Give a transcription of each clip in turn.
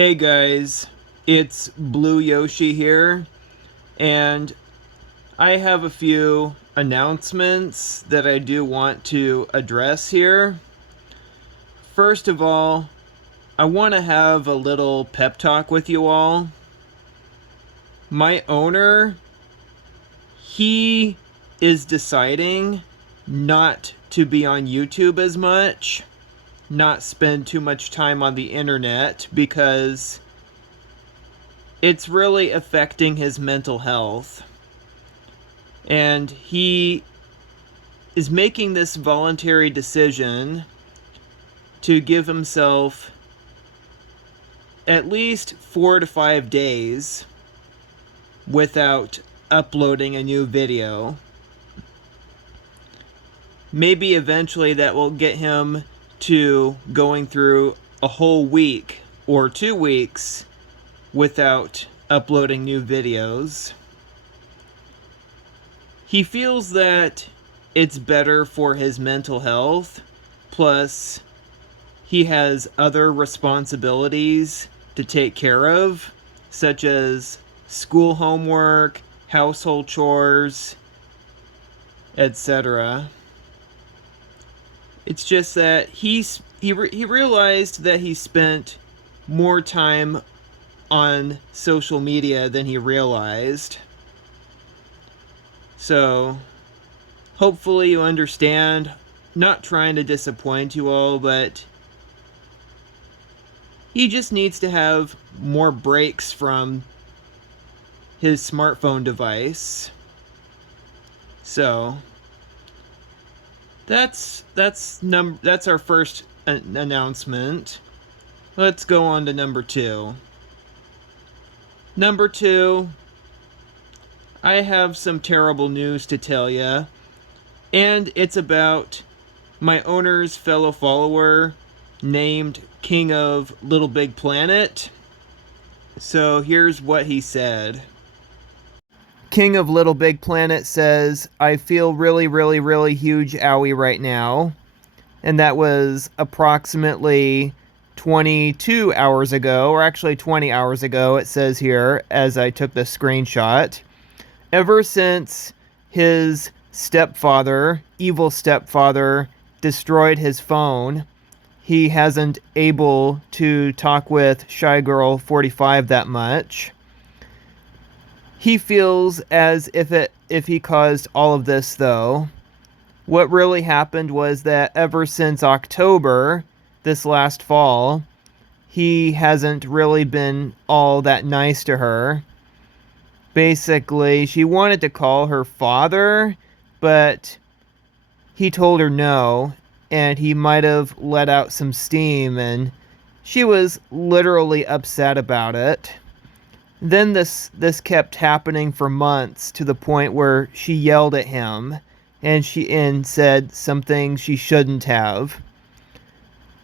Hey guys, it's Blue Yoshi here, and I have a few announcements that I do want to address here. First of all, I want to have a little pep talk with you all. My owner, he is deciding not to be on YouTube as much, not spend too much time on the internet, because it's really affecting his mental health. And he is making this voluntary decision to give himself at least 4 to 5 days without uploading a new video. Maybe eventually that will get him to going through a whole week or 2 weeks without uploading new videos. He feels that it's better for his mental health, plus he has other responsibilities to take care of, such as school homework, household chores, etc. It's just that he realized that he spent more time on social media than he realized. So, hopefully you understand. Not trying to disappoint you all, but he just needs to have more breaks from his smartphone device. So, that's our first announcement. Let's go on to number 2. Number 2, I have some terrible news to tell ya, and it's about my owner's fellow follower named King of Little Big Planet. So here's what he said. King of Little Big Planet says, I feel really, really, really huge owie right now. And that was approximately 22 hours ago, or actually 20 hours ago, it says here, as I took the screenshot. Ever since his stepfather, evil stepfather, destroyed his phone, he hasn't able to talk with Shy Girl 45 that much. He feels as if he caused all of this, though. What really happened was that ever since October, this last fall, he hasn't really been all that nice to her. Basically, she wanted to call her father, but he told her no, and he might have let out some steam, and she was literally upset about it. Then this kept happening for months, to the point where she yelled at him, and said something she shouldn't have.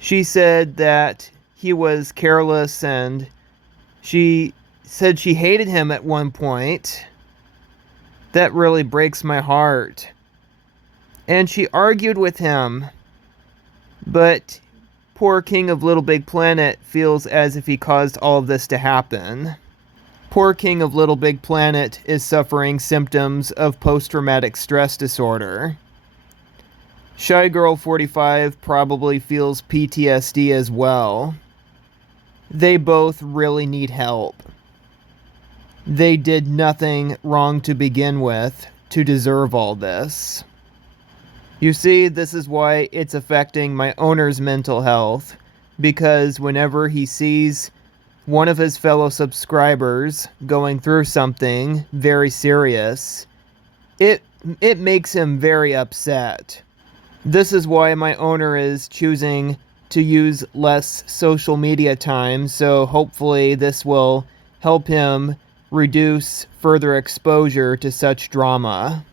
She said that he was careless, and she said she hated him at one point. That really breaks my heart. And she argued with him, but poor King of Little Big Planet feels as if he caused all of this to happen. Poor King of Little Big Planet is suffering symptoms of post-traumatic stress disorder. Shy Girl 45 probably feels PTSD as well. They both really need help. They did nothing wrong to begin with to deserve all this. You see, this is why it's affecting my owner's mental health, because whenever he sees one of his fellow subscribers going through something very serious, it makes him very upset. This is why my owner is choosing to use less social media time, so hopefully this will help him reduce further exposure to such drama.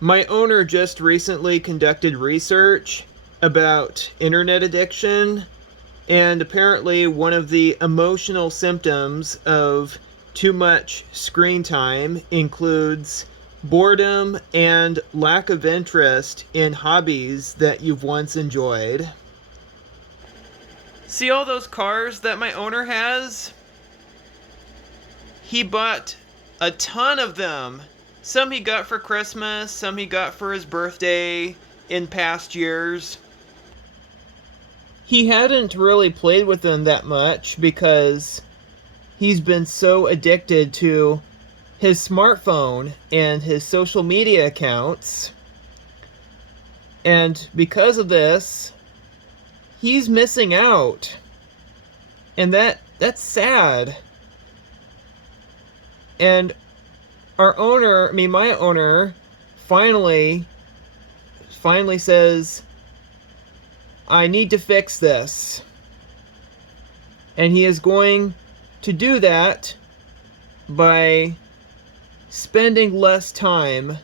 My owner just recently conducted research about internet addiction, and apparently one of the emotional symptoms of too much screen time includes boredom and lack of interest in hobbies that you've once enjoyed. See all those cars that my owner has? He bought a ton of them. Some he got for Christmas, some he got for his birthday in past years. He hadn't really played with them that much because he's been so addicted to his smartphone and his social media accounts. And because of this, he's missing out. And that's sad. And my owner finally says, I need to fix this. And he is going to do that by spending less time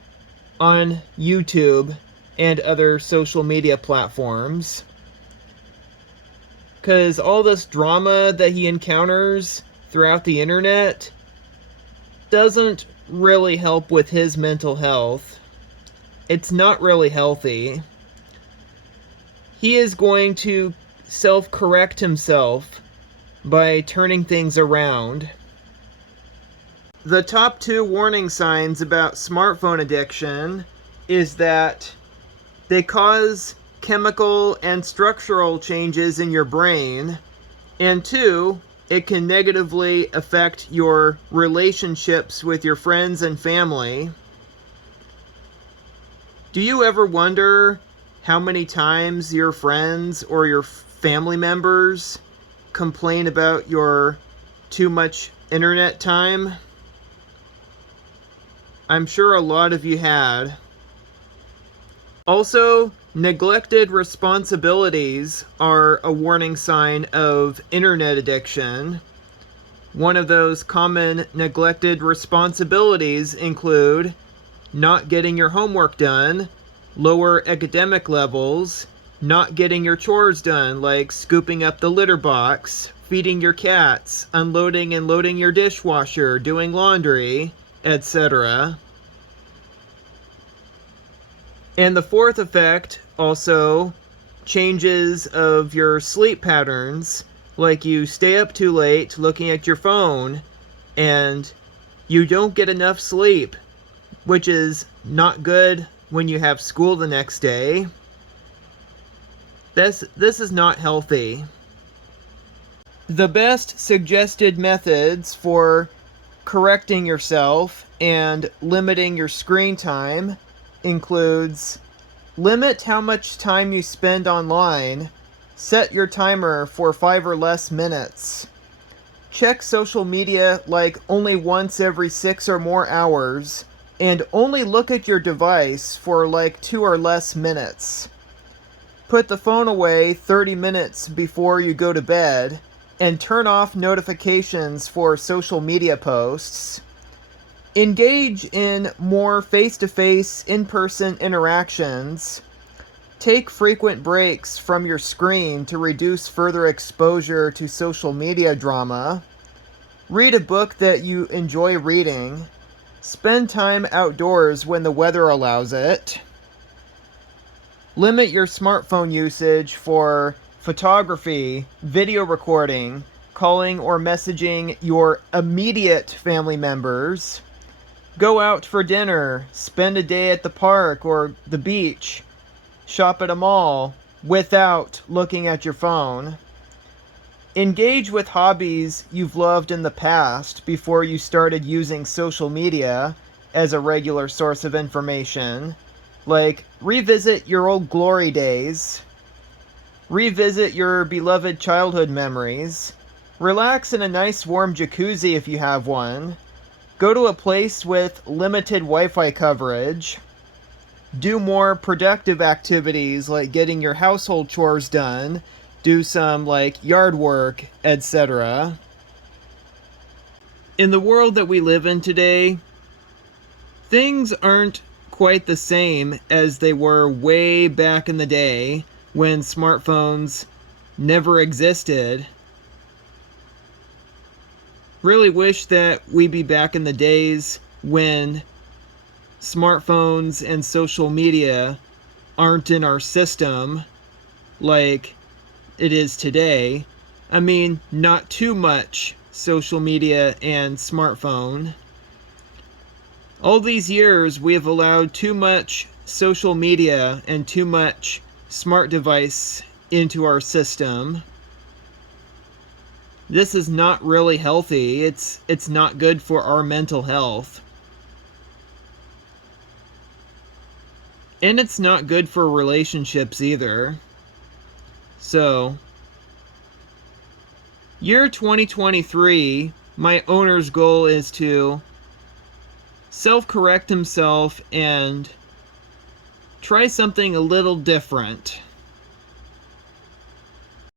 on YouTube and other social media platforms. Because all this drama that he encounters throughout the internet doesn't really help with his mental health. It's not really healthy. He is going to self-correct himself by turning things around. The top 2 warning signs about smartphone addiction is that they cause chemical and structural changes in your brain, and 2, it can negatively affect your relationships with your friends and family. Do you ever wonder how many times your friends or your family members complain about your too much internet time? I'm sure a lot of you had. Also, neglected responsibilities are a warning sign of internet addiction. One of those common neglected responsibilities include not getting your homework done, lower academic levels, not getting your chores done like scooping up the litter box, feeding your cats, unloading and loading your dishwasher, doing laundry, etc. And the fourth effect, also, changes of your sleep patterns, like you stay up too late looking at your phone, and you don't get enough sleep, which is not good when you have school the next day. This is not healthy. The best suggested methods for correcting yourself and limiting your screen time includes limit how much time you spend online, set your timer for 5 or less minutes, check social media like only once every 6 or more hours, and only look at your device for like 2 or less minutes. Put the phone away 30 minutes before you go to bed, and turn off notifications for social media posts. Engage in more face-to-face, in-person interactions. Take frequent breaks from your screen to reduce further exposure to social media drama. Read a book that you enjoy reading. Spend time outdoors when the weather allows it. Limit your smartphone usage for photography, video recording, calling or messaging your immediate family members. Go out for dinner, spend a day at the park or the beach, shop at a mall without looking at your phone. Engage with hobbies you've loved in the past before you started using social media as a regular source of information. Like, revisit your old glory days. Revisit your beloved childhood memories. Relax in a nice warm jacuzzi if you have one. Go to a place with limited Wi-Fi coverage. Do more productive activities like getting your household chores done. Do some like yard work, etc. In the world that we live in today, things aren't quite the same as they were way back in the day when smartphones never existed. Really wish that we'd be back in the days when smartphones and social media aren't in our system like it is today. I mean, not too much social media and smartphone. All these years, we have allowed too much social media and too much smart device into our system. This is not really healthy. It's not good for our mental health. And it's not good for relationships either. So, year 2023, my owner's goal is to self-correct himself and try something a little different.